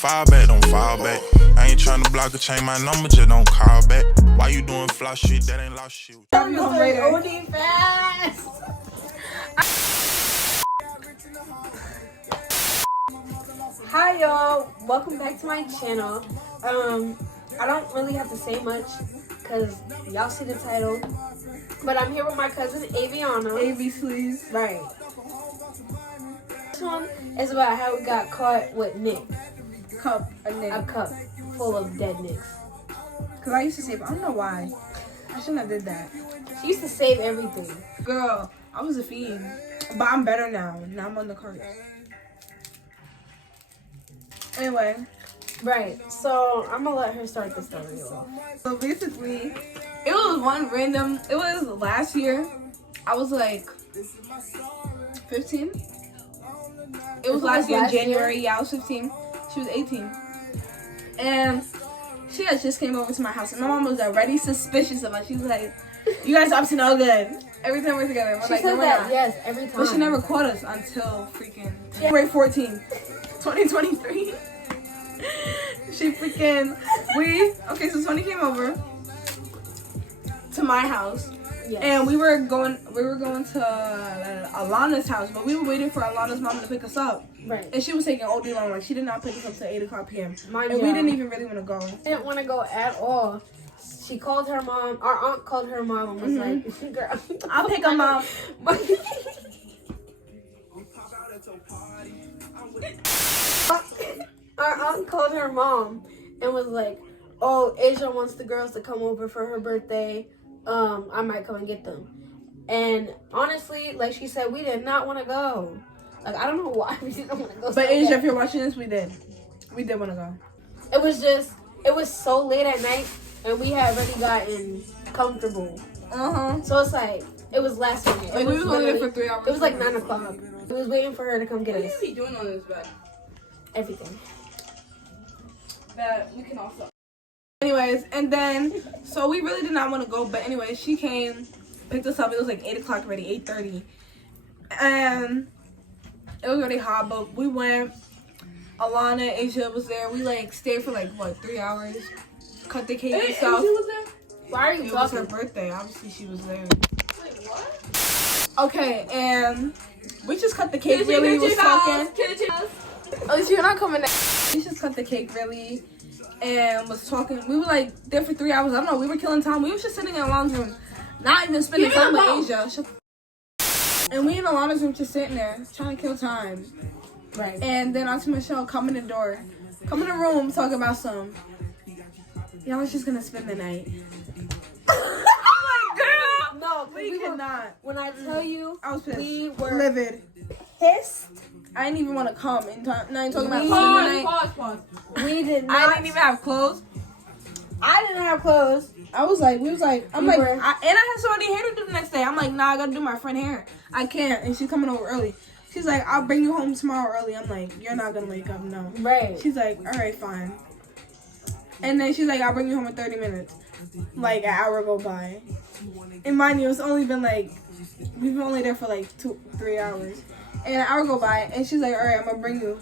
fall back, don't fall back. I ain't tryna block or change my number, just don't call back. Why you doing fly shit? That ain't lost shit. I'm home later. OD fast. Hi y'all, welcome back to my channel. I don't really have to say much because y'all see the title, but I'm here with my cousin Aviana. A.V. Sleeves. Right. This one is about how we got caught with Nick. A cup full of dead Nicks. Cause I used to save. I don't know why. I shouldn't have did that. She used to save everything. Girl, I was a fiend, but I'm better now. Now I'm on the cart. Anyway. Right. So I'm gonna let her start the story off. So basically, it was one random. It was last year. I was like 15. It was last year in January. Yeah, I was 15. She was 18. And she had just came over to my house. And my mom was already suspicious of us. She was like, you guys up to no good. Every time we're together. We're she like, says no, that, yes, every time. But she never caught us until freaking January 14th, 2023. She freaking, so Tony came over to my house. Yes. And we were going to Alana's house, but we were waiting for Alana's mom to pick us up. Right. And she was taking OD long. Like, she did not pick us up till 8 o'clock p.m. Mind and you, we didn't even really want to go. Didn't want to go at all. She called her mom. Our aunt called her mom and was like, "Girl, I'll pick up mom." Our aunt called her mom and was like, "Oh, Asia wants the girls to come over for her birthday. I might come and get them." And honestly, like she said, we did not want to go. Like, I don't know why we didn't want to go. But Asia, if you're watching this, we did want to go. It was so late at night, and we had already gotten comfortable. So it's like, it was last minute. Like, we was only there for 3 hours. It was like 9 o'clock. We was waiting for her to come get us. What are you doing on this bed? Everything. That we can also. Anyways, and then, so we really did not want to go, but anyway, she came, picked us up. It was like 8 o'clock already, 8:30. And it was already hot, but we went. Alana, Asia was there. We like stayed for like, 3 hours? Cut the cake and stuff. was there? Why are you It talking? was her birthday. Obviously, she was there. Wait, what? Okay, and we just cut the cake. Really was talking. At least you're not coming down. We just cut the cake really and was talking. We were like there for 3 hours. I don't know. We were killing time. We was just sitting in Alana's room, not even spending time with Asia. And we in Alana's room just sitting there trying to kill time. Right. And then Auntie Michelle come in the room, talking about some. Y'all was just gonna spend the night. I'm like, girl, No, we could not. When I tell you, I was pissed. we were livid. pissed. I didn't even want to come. And now you talking about spending the night. Pause. We did not. I didn't even have clothes. I didn't have clothes. I was like, and I had somebody hair to do the next day. I'm like, nah, I gotta do my friend hair. I can't. And she's coming over early. She's like, I'll bring you home tomorrow early. I'm like, you're not gonna wake up, no. Right. She's like, all right, fine. And then she's like, I'll bring you home in 30 minutes. Like, an hour go by. And mind you, it's only been like, we've been only there for like 3 hours. And an hour go by, and she's like, all right, I'm gonna bring you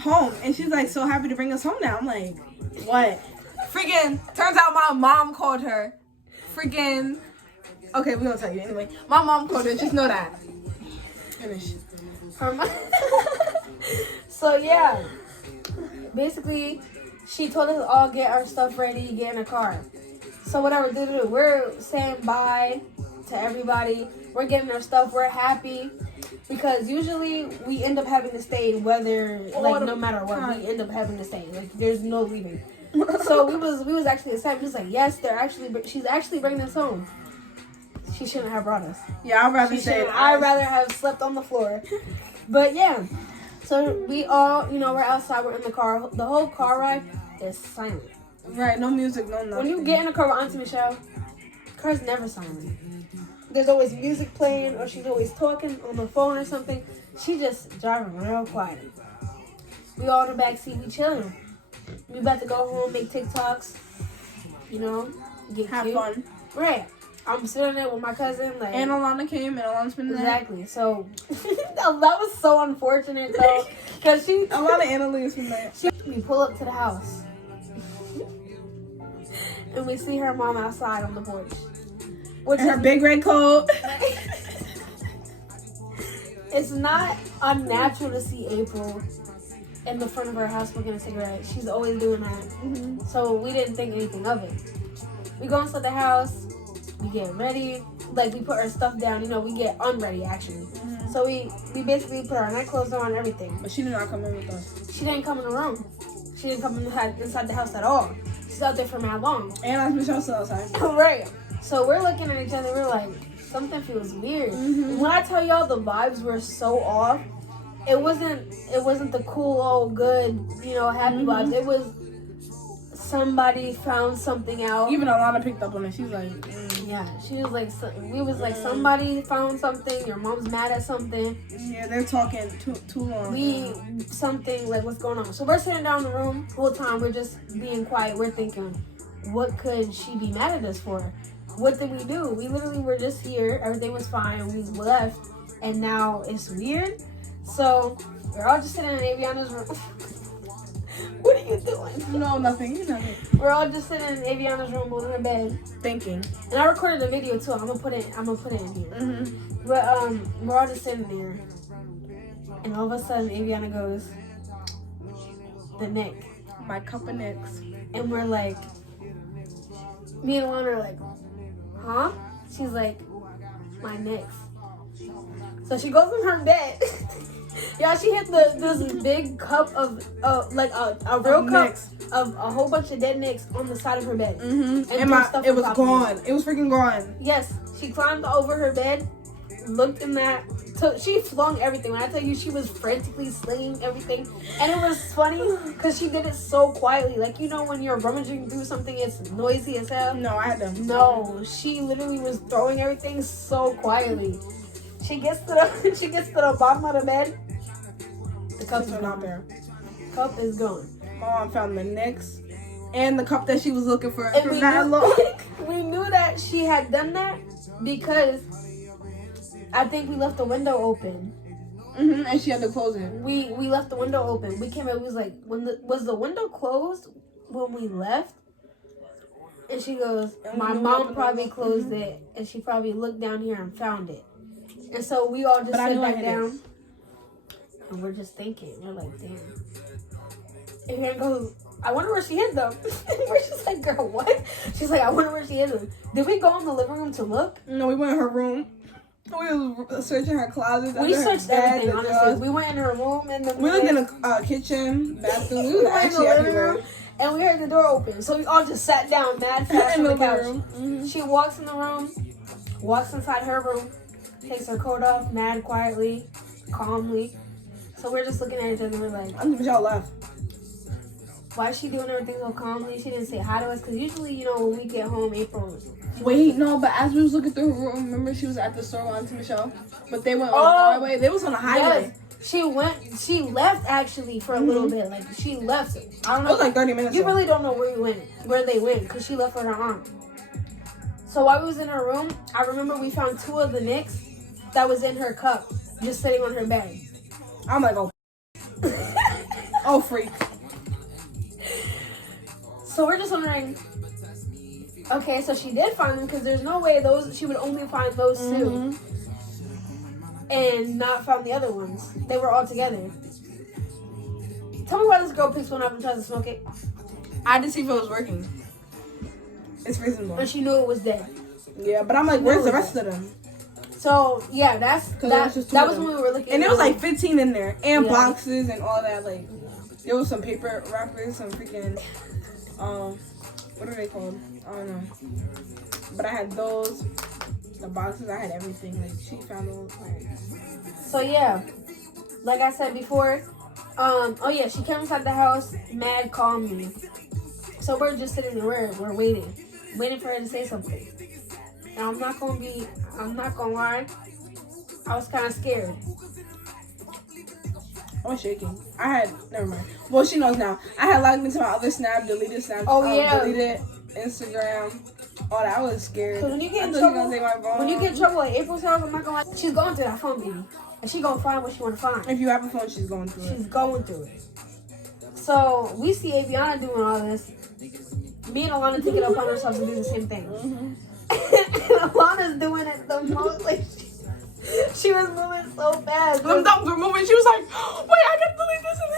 home. And she's like, so happy to bring us home now. I'm like, what? Freaking, turns out my mom called her. Freaking, okay, we're gonna tell you anyway. My mom called her, just know that. Finish. So yeah, basically, she told us all get our stuff ready, get in a car. So whatever, we're saying bye to everybody. We're getting our stuff. We're happy because usually we end up having to stay, whether no matter what, we end up having to stay. Like, there's no leaving. So we was actually excited. We was like, yes, she's actually bringing us home. She shouldn't have brought us. Yeah, I'd rather have slept on the floor. But yeah, so we all, we're outside, we're in the car. The whole car ride is silent. Right, no music, no nothing. When you get in a car with Auntie Michelle, the car's never silent. There's always music playing, or she's always talking on the phone or something. She just driving real quiet. We all in the back seat, we chilling. We about to go home, make TikToks, get have cute. fun. Right. I'm sitting there with my cousin, like. And Alana came, and Alana spent the night. Exactly. So that was so unfortunate though, because Alana and Aaliyah spent the night. we pull up to the house, and we see her mom outside on the porch, which And her big red coat. It's not unnatural to see April in the front of her house smoking a cigarette. She's always doing that. Mm-hmm. So we didn't think anything of it. We go inside the house. We get ready. Like, we put our stuff down. You know, we get unready, actually. Mm-hmm. So we basically put our night clothes on and everything. But she did not come in with us. She didn't come in the room. She didn't come inside the house at all. She's out there for mad long. And I was Michelle still outside. Right. So we're looking at each other. We're like, something feels weird. Mm-hmm. When I tell y'all the vibes were so off, it wasn't the cool, old, good, you know, happy vibes. It was somebody found something out. Even Alana picked up on it. She's like, Yeah, she was like, we was like, somebody found something. Your mom's mad at something. yeah, they're talking too long. Something like, what's going on? So we're sitting down in the room the whole time. We're just being quiet. We're thinking, what could she be mad at us for? What did we do? We literally were just here. Everything was fine. We left, and now it's weird. So we're all just sitting in Aviana's room. What are you doing? No, nothing. Nothing. We're all just sitting in Aviana's room on her bed. Thinking. And I recorded a video too. I'm gonna put it in here. Mm-hmm. But we're all just sitting there, and all of a sudden Aviana goes, "The neck," My cup of nicks. and we're like, me and Alana are like, "Huh?" She's like, "My necks." So she goes in her bed. Yeah, she hit this big cup of like a real cup Nicks. of a whole bunch of dead nicks on the side of her bed. Mm-hmm. And And threw stuff it on was top of gone. It was freaking gone. Yes, she climbed over her bed, looked in that. So she flung everything. When I tell you, she was frantically slinging everything, and it was funny because she did it so quietly. Like, you know, when you're rummaging through something, it's noisy as hell. No, I had to. No, she literally was throwing everything so quietly. She gets to the bottom of the bed. The cup is not gone. there. Cup is gone. My mom found the nicks and the cup that she was looking for. And For that long. we knew that she had done that because I think we left the window open. Mm-hmm. And she had to close it. We left the window open. We came in. We was like, was the window closed when we left? And she goes, my mom probably closed it, and she probably looked down here and found it. And so we all just sit back down, and we're just thinking. We're like, damn. And Hannah goes, I wonder where she hid them. We're just like, girl, what? She's like, I wonder where she hid them. Did we go in the living room to look? No, we went in her room. We was searching her closet. We searched everything, honestly. We went in her room, and we looked in the kitchen, bathroom. We went was in the actually living everywhere. room, and we heard the door open. So we all just sat down mad fast on the couch. Mm-hmm. She walks in the room, walks inside her room, takes her coat off, mad quietly, calmly. So we're just looking at each other and we're like, I think y'all left. why is she doing everything so calmly? She didn't say hi to us, because usually, you know, when we get home, April. Wait, no, but as we was looking through her room, remember she was at the store with Auntie Michelle? But they went on the highway. They was on the highway. Yes. She left actually for a little bit. Like, she left. I don't know. It was like 30 minutes. You really don't know where they went, because she left with her aunt. So while we was in her room, I remember we found 2 of the nicks that was in her cup, just sitting on her bed. I'm like, oh. Oh, freak. So we're just wondering, okay, so she did find them, because there's no way she would only find those 2 and not found the other ones. They were all together. Tell me why this girl picks one up and tries to smoke it. I didn't see if it was working. It's reasonable. And she knew it was dead. Yeah, but I'm like, where's the rest of them? So yeah, that was when we were looking. And at there was like 15 in there, and Yeah. boxes and all that. Like, there was some paper wrappers, some freaking, what are they called? I don't know. But I had those, the boxes. I had everything. Like, she found those. Like, So yeah, like I said before, oh yeah, she came inside the house, mad calmly. So we're just sitting there, we're waiting for her to say something. And I'm not gonna lie, I was kind of scared. I was shaking. Never mind. Well, she knows now. I had logged into my other Snap, deleted Snap. Oh, yeah. Deleted Instagram. All that. I was scared. Cause when you get in I thought she was gonna take my phone. when you get in trouble at April's house, I'm not gonna lie, she's going through that phone, baby. And she gonna find what she wanna find. If you have a phone, she's going through it. She's going through it. So we see Aviana doing all this. Me and Alana take it upon ourselves to do the same thing. Mm-hmm. And Alana's doing it the most. Like she was moving so fast. Them thumbs were moving. She was like, "Wait, I gotta delete this and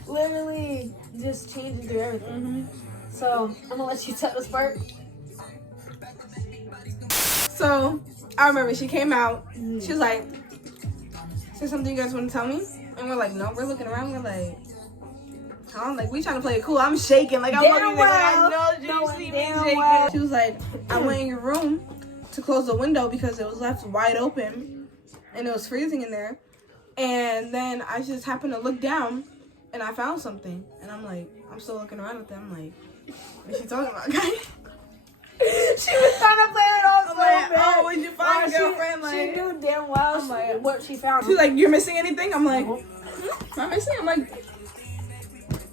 this." Literally just changing through everything. Mm-hmm. So I'm gonna let you tell the spark. So I remember she came out. She was like, "Is there something you guys want to tell me?" And we're like, "No." We're looking around. We're like, "Huh?" Like we trying to play it cool. I'm shaking. Like I'm looking. Like I know you see me shaking. Well. She was like, "I went in your room to close the window because it was left wide open and it was freezing in there. And then I just happened to look down and I found something." And I'm like, I'm still looking around at them. I'm like, what is she talking about, guys? She was trying to play it off so like, bad. "Oh, what'd you find, girlfriend?" She knew damn well what she found. She's like, "You're missing anything?" I'm like, "Am I missing?" I'm like,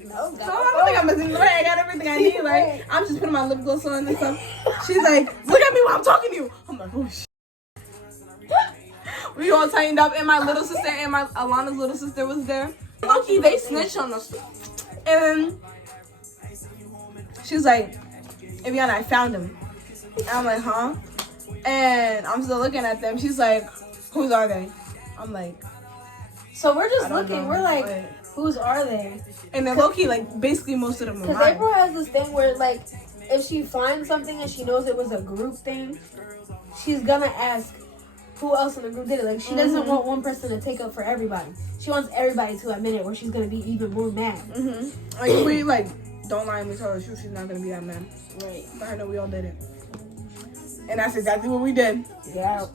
No, "No, I don't think I'm missing. Right, I got everything I need. Like, I'm just putting my lip gloss on and stuff." She's like, "Look at me while I'm talking to you." I'm like, "Oh shit." We all tightened up, and my little sister and my Alana's little sister was there. Lucky they snitched on us. And she's like, "Aviana, I found him." And I'm like, "Huh?" And I'm still looking at them. She's like, "Whose are they?" I'm like, so we're just I don't looking. know. We're like, Like, whose are they? and then low-key, like, basically most of them are Because mine. April has this thing where, like, if she finds something and she knows it was a group thing, she's gonna ask who else in the group did it. Like, she doesn't want one person to take up for everybody. She wants everybody to admit it, or she's gonna be even more mad. Like, if we, like, don't lie and we tell her the truth, she's not gonna be that mad. Right. Let her know we all did it. And that's exactly what we did. Yeah.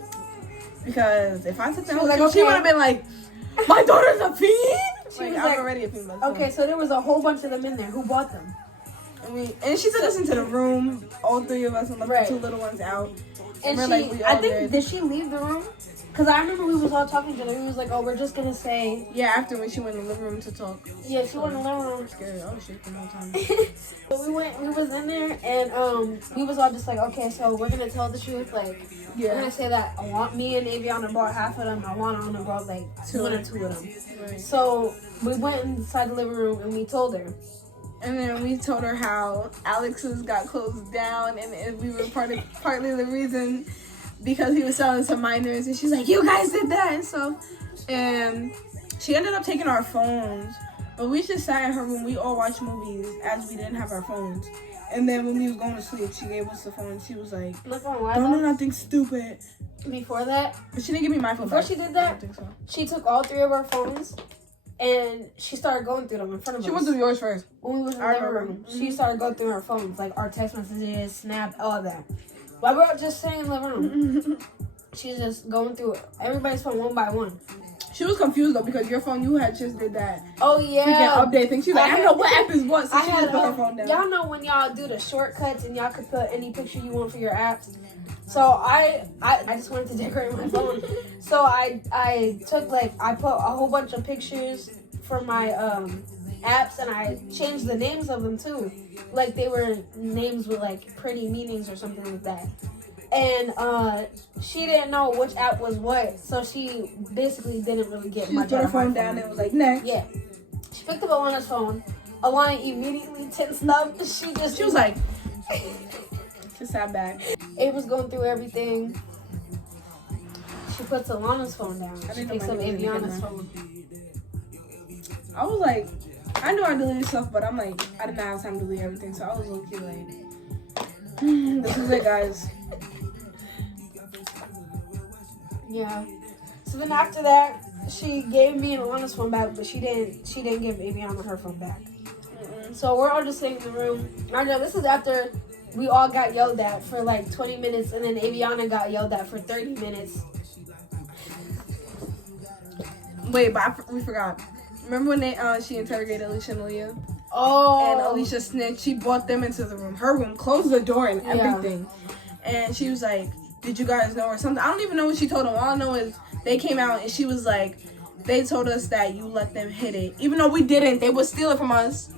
Because if I said that, like, she okay. would have been like, "My daughter's a fiend?" She was I'm like, already a fiend. okay, so there was a whole bunch of them in there. Who bought them? And she took us into the room, all three of us, and left Right. the two little ones out. And we're she, like, we all I think, did she leave the room? Because I remember we was all talking to her. We was like, oh, we're just going to say. Yeah, after when she went in the living room to talk. Yeah, she went in the living room. Scared. I was shaking the whole time. So we was in there, and we was all just like, okay, so we're going to tell the truth. Like, we're going to say that me and Aviana bought half of them. Alana only brought, like, one or two of them. Right. So we went inside the living room, and we told her. And then we told her how Alex's got closed down, and we were partly the reason because he was selling to minors. And she's like, "You guys did that," and so, and she ended up taking our phones. But we just sat in her room. We all watched movies as we didn't have our phones. And then when we was going to sleep, she gave us the phone. She was like, "Don't do nothing stupid." Before that, But she didn't give me my phone. before back. she did I that, don't think so. she took all three of our phones. And she started going through them in front of us. She went through yours first. When we was in the I living remember. room, she started going through her phones, like our text messages, Snap, all of that. While we were just sitting in the living room, she's just going through everybody's phone one by one. She was confused though because your phone, you had just did that. Oh yeah. Freaking update thing. She's like, I don't know what app is what, so I she had, just put her phone down. Y'all know when y'all do the shortcuts and y'all could put any picture you want for your apps. So I just wanted to decorate my phone. So I took I put a whole bunch of pictures for my apps, and I changed the names of them too. Like they were names with like pretty meanings or something like that. And she didn't know which app was what, so she basically didn't really get much. She put her phone down and was like, "Next." Yeah. She picked up Alana's phone. Alana immediately tensed up. She was like, she sat back. It was going through everything. She puts Alana's phone down. She picks up Aviana's phone. I was like, I knew I deleted stuff, but I'm like, I didn't have time to delete everything, so I was low-key like, this is it, guys. Yeah. So then after that, she gave me and Alana's phone back, but she didn't give Aviana her phone back. So we're all just sitting in the room. I know this is after we all got yelled at for like 20 minutes, and then Aviana got yelled at for 30 minutes. Wait, but we forgot. Remember when she interrogated Alicia and Aaliyah? Oh. And Alicia snitched. She brought them into the room. Her room, closed the door and everything. Yeah. And she was like, "Did you guys know?" or something. I don't even know what she told them. All I know is they came out and she was like, they told us that you let them hit it. Even though we didn't, they would steal it from us.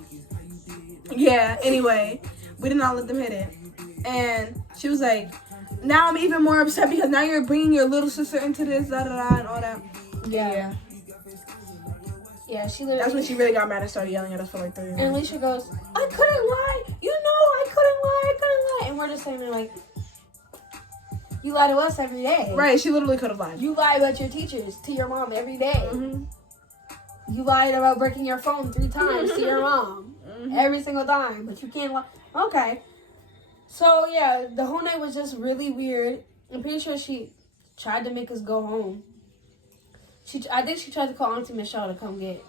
Yeah, anyway, we did not let them hit it. And she was like, now I'm even more upset because now you're bringing your little sister into this, da da da, and all that. Yeah. Yeah, she literally. That's when she really got mad and started yelling at us for like 3 minutes. And Alicia goes, I couldn't lie. You know I couldn't lie. And we're just saying there like, you lie to us every day. Right, she literally could have lied. You lie about your teachers to your mom every day. Mm-hmm. You lied about breaking your phone 3 times to your mom. Every single time. But you can't lie. Okay. So, yeah, the whole night was just really weird. I'm pretty sure she tried to make us go home. I think she tried to call Auntie Michelle to come get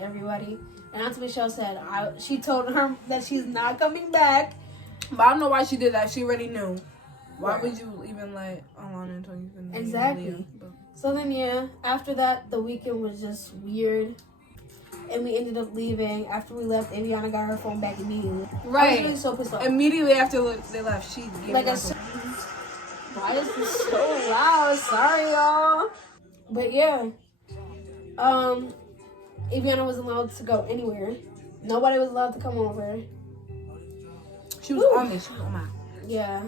everybody. And Auntie Michelle said she told her that she's not coming back. But I don't know why she did that. She already knew. Why would you even let Alana until you can Exactly. So then, yeah, after that, the weekend was just weird. And we ended up leaving. After we left, Aviana got her phone back immediately. Right. I was really so pissed off. Immediately after they left, she gave Like me a... my phone. Why is this so loud? Sorry, y'all. But yeah, Aviana wasn't allowed to go anywhere. Nobody was allowed to come over. She was on me. She was on my. Yeah.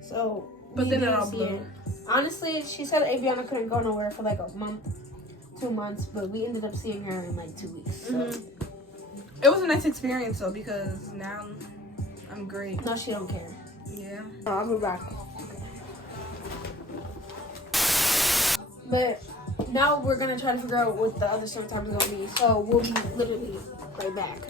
So, but then it all blew. Honestly, she said Aviana couldn't go nowhere for like a month, 2 months, but we ended up seeing her in like 2 weeks. So. It was a nice experience though because now I'm great. No, she don't care. Yeah. I'll be back. But now we're gonna try to figure out what the other story time is gonna be. So we'll be literally right back.